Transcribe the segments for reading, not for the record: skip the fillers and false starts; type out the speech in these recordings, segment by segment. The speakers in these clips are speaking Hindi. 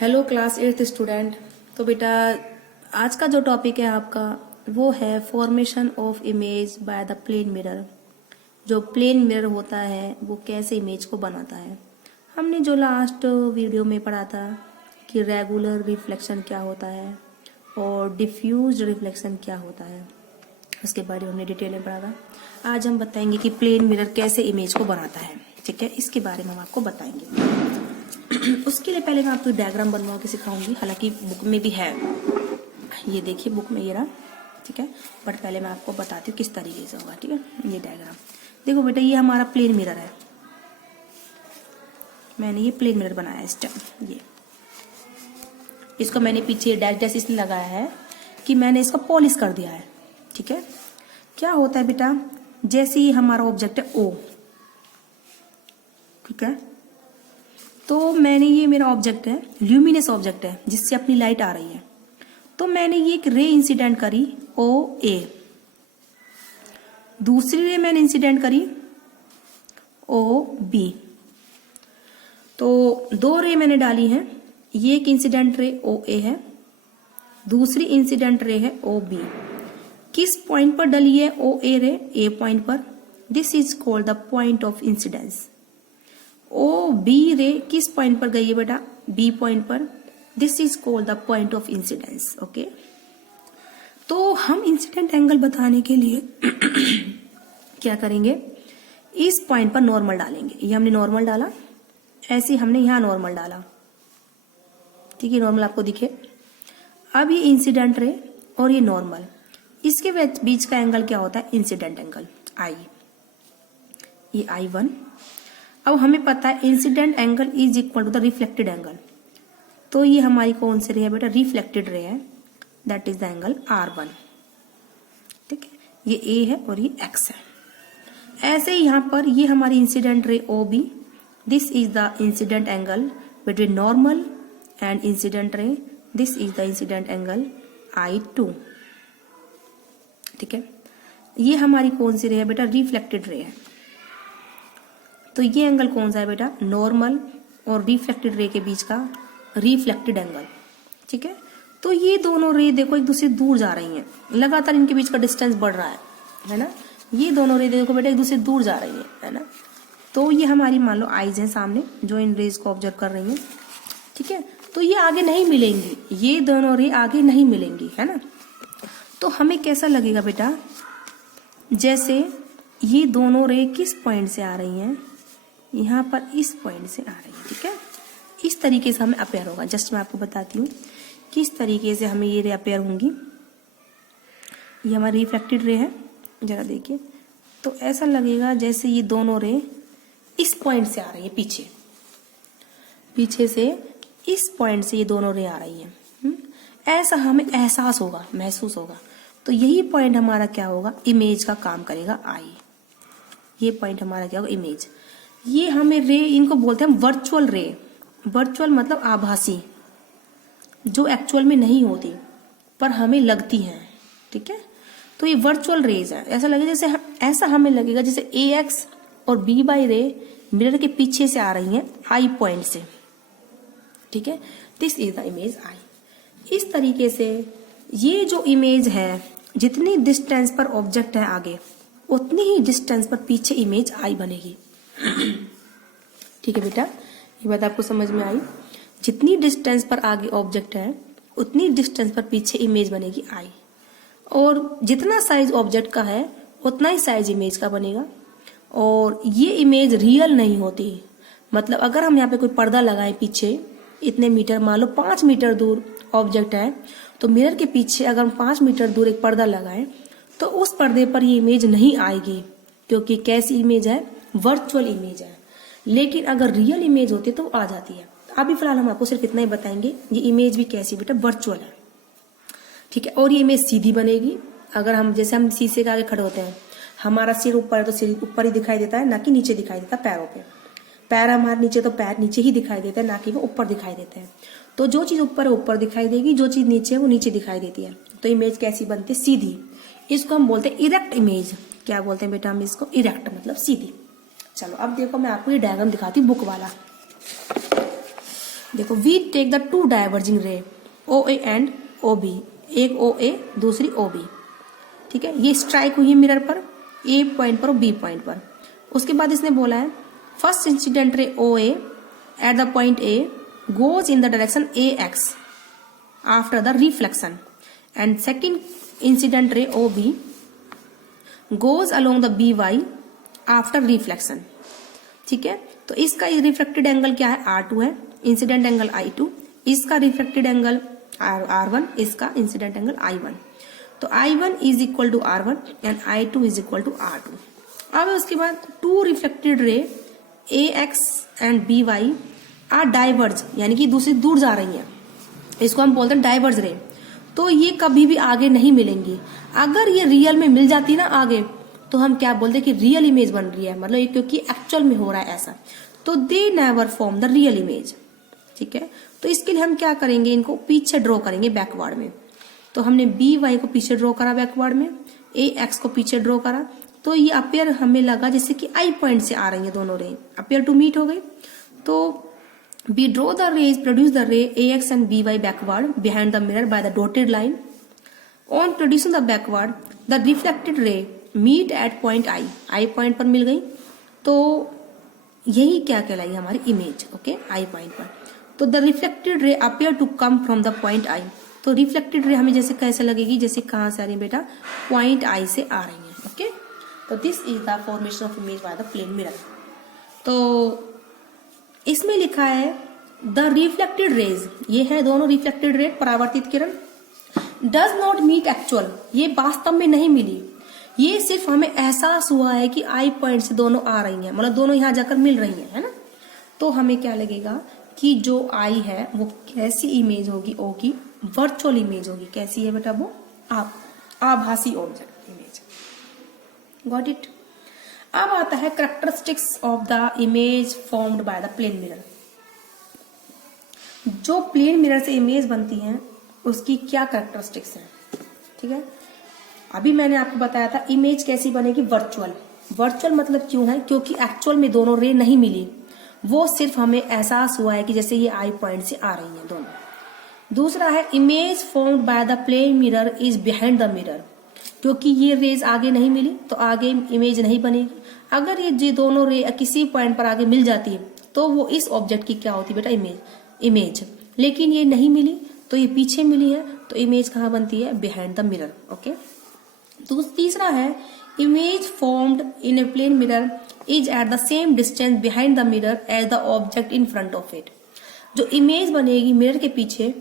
Hello class 8th student. तो बेटा आज का जो टॉपिक है आपका वो है formation of image by the plane mirror. जो प्लेन मिरर होता है वो कैसे इमेज को बनाता है। हमने जो लास्ट वीडियो में पढ़ा था कि रेगुलर रिफ्लेक्शन क्या होता है और डिफ्यूज रिफ्लेक्शन क्या होता है, उसके बारे में हमने डिटेल में पढ़ा था। आज हम बताएंगे कि प्लेन मिरर कैसे इमेज को बनाता है। ठीक है, इसके बारे में हम आपको बताएंगे। उसके लिए पहले मैं आपको डायग्राम बनवा के सिखाऊंगी, हालांकि बुक में भी है, ये देखिए बुक में ये रहा। ठीक है, बट पहले मैं आपको बताती हूँ किस तरीके से होगा। ठीक है, ये डायग्राम देखो बेटा, ये हमारा प्लेन मिरर है। मैंने ये प्लेन मिरर बनाया इस टाइम। ये इसको मैंने पीछे डैश डैश इसलिए लगाया है कि मैंने इसको पॉलिश कर दिया है। ठीक है, क्या होता है बेटा, जैसे ही हमारा ऑब्जेक्ट है ओ, ठीक है, तो मैंने ये मेरा ऑब्जेक्ट है, ल्यूमिनस ऑब्जेक्ट है जिससे अपनी लाइट आ रही है, तो मैंने ये एक रे इंसिडेंट करी ओ ए, दूसरी रे मैंने इंसिडेंट करी ओ बी। तो दो रे मैंने डाली हैं, ये एक इंसिडेंट रे ओ ए है, दूसरी इंसिडेंट रे है ओ बी। किस पॉइंट पर डली है O A ray? A point पर। This is called the point of incidence. O B ray किस पॉइंट पर गई है बेटा? बी पॉइंट पर। This is called the point of incidence. Okay, तो हम इंसिडेंट एंगल बताने के लिए क्या करेंगे, इस पॉइंट पर नॉर्मल डालेंगे। ये हमने नॉर्मल डाला, ऐसे हमने यहां नॉर्मल डाला। ठीक है, नॉर्मल आपको दिखे। अब ये इंसिडेंट रे और ये नॉर्मल, इसके बीच का एंगल क्या होता है? Incident angle I. ये I1। अब हमें पता है incident angle is equal to the reflected angle, तो ये हमारी कौन सी रे है बेटा? रिफ्लेक्टेड रे है, that is the angle R1। ठीक है, ये A है और ये X है। ऐसे ही यहां पर ये हमारी incident ray OB, this is the incident angle between normal and incident ray, this is the incident angle I2। ठीक है, ये हमारी कौन सी रे है बेटा? रिफ्लेक्टेड रे है। तो ये एंगल कौन सा है बेटा? नॉर्मल और रिफ्लेक्टेड रे के बीच का रिफ्लेक्टेड एंगल। ठीक है, तो ये दोनों रे देखो एक दूसरे दूर जा रही हैं, लगातार इनके बीच का डिस्टेंस बढ़ रहा है ना। ये दोनों रे देखो बेटा एक दूसरे दूर जा रही है ना। तो ये हमारी मान लो आईज है सामने जो इन रेज को ऑब्जर्व कर रही हैं। ठीक है, तो ये आगे नहीं मिलेंगी, ये दोनों रे आगे नहीं मिलेंगी, है ना। तो हमें कैसा लगेगा बेटा, जैसे ये दोनों रे किस पॉइंट से आ रही हैं? यहाँ पर इस पॉइंट से आ रही है। ठीक है, इस तरीके से हमें अपेयर होगा। जस्ट मैं आपको बताती हूँ किस तरीके से हमें ये रे अपेयर होंगी। ये हमारी रिफ्लेक्टेड रे है, जरा देखिए, तो ऐसा लगेगा जैसे ये दोनों रे इस पॉइंट से आ रही है, पीछे से इस पॉइंट से ये दोनों रे आ रही है। ऐसा हमें एहसास होगा, महसूस होगा। तो यही पॉइंट हमारा क्या होगा? इमेज का काम करेगा आई। ये पॉइंट हमारा क्या होगा? इमेज। ये हमें रे, इनको बोलते हैं वर्चुअल रे। वर्चुअल मतलब आभासी, जो एक्चुअल में नहीं होती पर हमें लगती हैं। ठीक है, तो ये वर्चुअल रेज है। ऐसा लगेगा जैसे ऐसा हमें लगेगा जैसे AX और B बाई रे मिरर के पीछे से आ रही हैं आई पॉइंट से। ठीक है, this is the image I. इस तरीके से ये जो इमेज है, जितनी डिस्टेंस पर ऑब्जेक्ट है आगे, उतनी ही डिस्टेंस पर पीछे इमेज आई बनेगी। ठीक है बेटा, ये बात आपको समझ में आई। जितनी डिस्टेंस पर आगे ऑब्जेक्ट है उतनी डिस्टेंस पर पीछे इमेज बनेगी आई, और जितना साइज ऑब्जेक्ट का है उतना ही साइज इमेज का बनेगा। और ये इमेज रियल नहीं होती। मतलब अगर हम यहाँ पे कोई पर्दा लगाएं पीछे, इतने मीटर, मान लो 5 मीटर दूर ऑब्जेक्ट है, तो मिरर के पीछे अगर हम 5 मीटर दूर एक पर्दा लगाएं तो उस पर्दे पर ये इमेज नहीं आएगी, क्योंकि कैसी इमेज है? वर्चुअल इमेज है। लेकिन अगर रियल इमेज होती है तो आ जाती है। अभी फिलहाल हम आपको सिर्फ इतना ही बताएंगे, ये इमेज भी कैसी बेटा? वर्चुअल है। ठीक है, और ये इमेज सीधी बनेगी। अगर हम जैसे हम शीशे के आगे खड़े होते हैं, हमारा सिर ऊपर है तो सिर ऊपर ही दिखाई देता है, ना कि नीचे दिखाई देता पैरों पे। पैर हमारे नीचे तो पैर नीचे ही दिखाई देता है, ना कि वो ऊपर दिखाई देते हैं। तो जो चीज ऊपर है ऊपर दिखाई देगी, जो चीज नीचे है वो नीचे दिखाई देती है। तो इमेज कैसी बनती है? सीधी। इसको हम बोलते हैं इरेक्ट इमेज। क्या बोलते हैं बेटा हम इसको? इरेक्ट मतलब सीधी। चलो अब देखो, मैं आपको ये डायग्राम दिखाती हूँ बुक वाला। देखो we take the two diverging ray O A and O B, एक ओ ए दूसरी ओ बी, ठीक है। ये स्ट्राइक हुई है मिरर पर, ए पॉइंट पर और बी पॉइंट पर। उसके बाद इसने बोला है first incident ray O A at the point A goes in the direction A X after the reflection and second incident ray O B goes along the B Y after reflection, ठीक है। तो इसका रिफ्लेक्टेड एंगल क्या है, R2 है, इंसिडेंट एंगल I2, इसका रिफ्लेक्टेड एंगल R1, इसका इंसिडेंट एंगल I1। तो I1 is equal to R1 and I2 is equal to R2। अब उसके बाद two reflected ray AX and BY are diverge, यानी कि दूसरी दूर जा रही है, इसको हम बोलते हैं डाइवर्ज रे। तो ये कभी भी आगे नहीं मिलेंगी। अगर ये रियल में मिल जाती ना आगे, तो हम क्या बोलते हैं कि रियल इमेज बन रही है, मतलब ये क्योंकि एक्चुअल में हो रहा है ऐसा, तो they never form the real image, ठीक है। तो इसके लिए हम क्या करेंगे, इनको पीछे ड्रॉ करेंगे बैकवर्ड में। तो हमने बी वाई को पीछे ड्रॉ करा बैकवर्ड में, ए एक्स को पीछे ड्रॉ करा, तो ये अपेयर हमें लगा जैसे कि आई पॉइंट से आ रही है दोनों रे, अपेयर टू मीट हो गई। तो we draw the rays, produce the ray AX and BY backward behind the mirror by the dotted line. On producing the backward, the reflected ray meet at point I. I point पर मिल गई, तो यही क्या कहलाई हमारी इमेज, ओके, I point पर। तो the reflected ray appear to come from the point I. तो reflected ray हमें जैसे कैसे लगेगी, जैसे कहाँ से आ रही है बेटा, point I से आ रही है, ओके। तो this is the formation of image by the plane mirror। तो इसमें लिखा है द रिफ्लेक्टेड रेज, ये है दोनों रिफ्लेक्टेड रे, परावर्तित किरण, डज नॉट मीट एक्चुअल, ये वास्तव में नहीं मिली, ये सिर्फ हमें एहसास हुआ है कि आई पॉइंट से दोनों आ रही हैं, मतलब दोनों यहां जाकर मिल रही हैं, है ना। तो हमें क्या लगेगा कि जो आई है वो कैसी इमेज होगी, ओ की वर्चुअल इमेज होगी। कैसी है बेटा वो, आभासी ऑब्जेक्ट इमेज। Got it. अब आता है characteristics of the image formed by the plane mirror. जो प्लेन मिरर से इमेज बनती है उसकी क्या कैरेक्टरिस्टिक्स है, ठीक है। अभी मैंने आपको बताया था इमेज कैसी बनेगी, वर्चुअल। वर्चुअल मतलब क्यों है, क्योंकि एक्चुअल में दोनों रे नहीं मिली, वो सिर्फ हमें एहसास हुआ है कि जैसे ये आई पॉइंट से आ रही है दोनों। दूसरा है image formed by the plane mirror is behind the mirror, क्योंकि ये रेज आगे नहीं मिली तो आगे इमेज नहीं बनेगी। अगर ये दोनों रे किसी पॉइंट पर आगे मिल जाती है तो वो इस ऑब्जेक्ट की क्या होती है बेटा, इमेज। लेकिन ये नहीं मिली तो ये पीछे मिली है, तो इमेज कहाँ बनती है, बिहाइंड द मिरर, ओके। तीसरा है image formed in a plane mirror is at the same distance behind the mirror as the object in front of it. जो इमेज बनेगी मिरर के पीछे,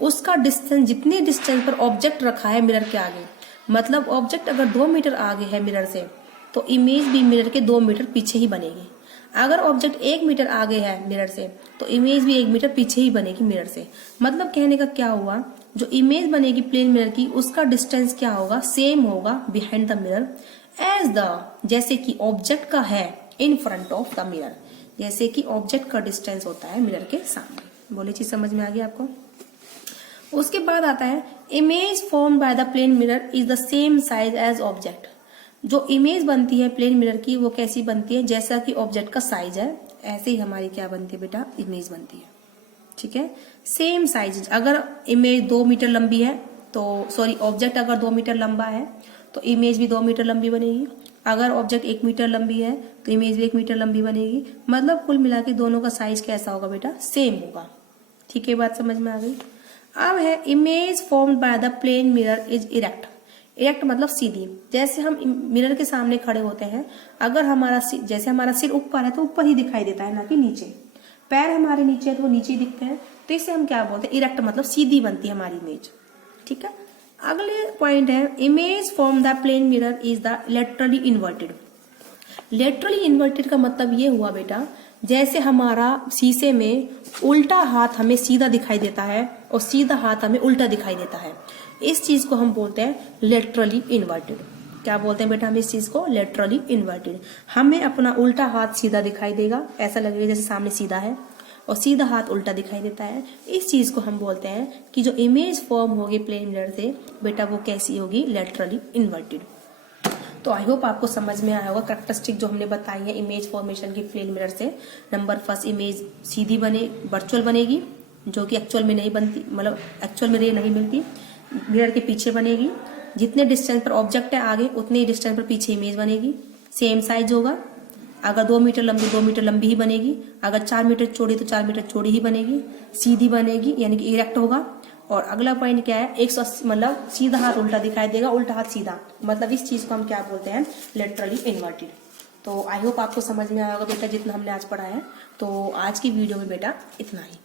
उसका डिस्टेंस, जितने डिस्टेंस पर ऑब्जेक्ट रखा है मिरर के आगे, मतलब ऑब्जेक्ट अगर 2 मीटर आगे है मिरर से, तो इमेज भी मिरर के 2 मीटर पीछे ही बनेगी। अगर ऑब्जेक्ट 1 मीटर आगे है मिरर से, तो इमेज भी 1 मीटर पीछे ही बनेगी मिरर से। मतलब कहने का क्या हुआ, जो इमेज बनेगी प्लेन मिरर की, उसका डिस्टेंस क्या होगा, सेम होगा behind the mirror as the, जैसे कि ऑब्जेक्ट का है in front of the mirror, जैसे कि ऑब्जेक्ट का डिस्टेंस होता है मिरर के सामने। बोली चीज समझ में आ गई आपको। उसके बाद आता है image formed by the plane mirror is the same size as object. जो इमेज बनती है प्लेन मिरर की वो कैसी बनती है, जैसा कि ऑब्जेक्ट का साइज है ऐसे ही हमारी क्या बनती है बेटा, इमेज बनती है, ठीक है। सेम साइज, अगर इमेज 2 मीटर लंबी है तो सॉरी ऑब्जेक्ट अगर 2 मीटर लंबा है तो इमेज भी 2 मीटर लंबी बनेगी। अगर ऑब्जेक्ट 1 मीटर लंबी है तो इमेज भी 1 मीटर लंबी बनेगी। मतलब कुल मिला के दोनों का साइज कैसा होगा बेटा, सेम होगा, ठीक है। बात समझ में आ गई। अब है image formed by the plane mirror is erect. Erect मतलब सीधी। जैसे हम मिरर के सामने खड़े होते हैं, अगर जैसे हमारा सिर ऊपर है तो ऊपर ही दिखाई देता है, ना कि नीचे। पैर हमारे नीचे है तो वो नीचे दिखते हैं, तो इसे हम क्या बोलते हैं, इरेक्ट मतलब सीधी बनती है हमारी इमेज, ठीक है। अगले पॉइंट है image form the plane mirror is the laterally inverted. Laterally inverted का मतलब ये हुआ बेटा, जैसे हमारा शीशे में उल्टा हाथ हमें सीधा दिखाई देता है और सीधा हाथ हमें उल्टा दिखाई देता है, इस चीज को हम बोलते हैं लेटरली इन्वर्टेड। क्या बोलते हैं बेटा हम इस चीज को, लेटरली इन्वर्टेड। हमें अपना उल्टा हाथ सीधा दिखाई देगा, ऐसा लगेगा जैसे सामने सीधा है, और सीधा हाथ उल्टा दिखाई देता है। इस चीज को हम बोलते हैं कि जो इमेज फॉर्म होगी प्लेन मिरर से बेटा वो कैसी होगी, लेटरली इन्वर्टेड। तो आई होप आपको समझ में आया होगा कैरेक्टरिस्टिक जो हमने बताई है इमेज फॉर्मेशन की प्लेन मिरर से। नंबर फर्स्ट, इमेज सीधी वर्चुअल बनेगी जो कि एक्चुअल में नहीं बनती, मतलब एक्चुअल में रे नहीं मिलती। मिरर के पीछे बनेगी, जितने डिस्टेंस पर ऑब्जेक्ट है आगे उतने ही डिस्टेंस पर पीछे इमेज बनेगी। सेम साइज होगा, अगर 2 मीटर लंबी 2 मीटर लंबी ही बनेगी, अगर 4 मीटर चौड़ी तो 4 मीटर चौड़ी ही बनेगी। सीधी बनेगी यानी कि इरेक्ट होगा। और अगला पॉइंट क्या है, 180 मतलब सीधा हाथ उल्टा दिखाई देगा, उल्टा हाथ सीधा, मतलब इस चीज को हम क्या बोलते हैं, लेटरली इन्वर्टेड। तो आई होप आपको समझ में आया होगा बेटा जितना हमने आज पढ़ा है। तो आज की वीडियो में बेटा इतना ही।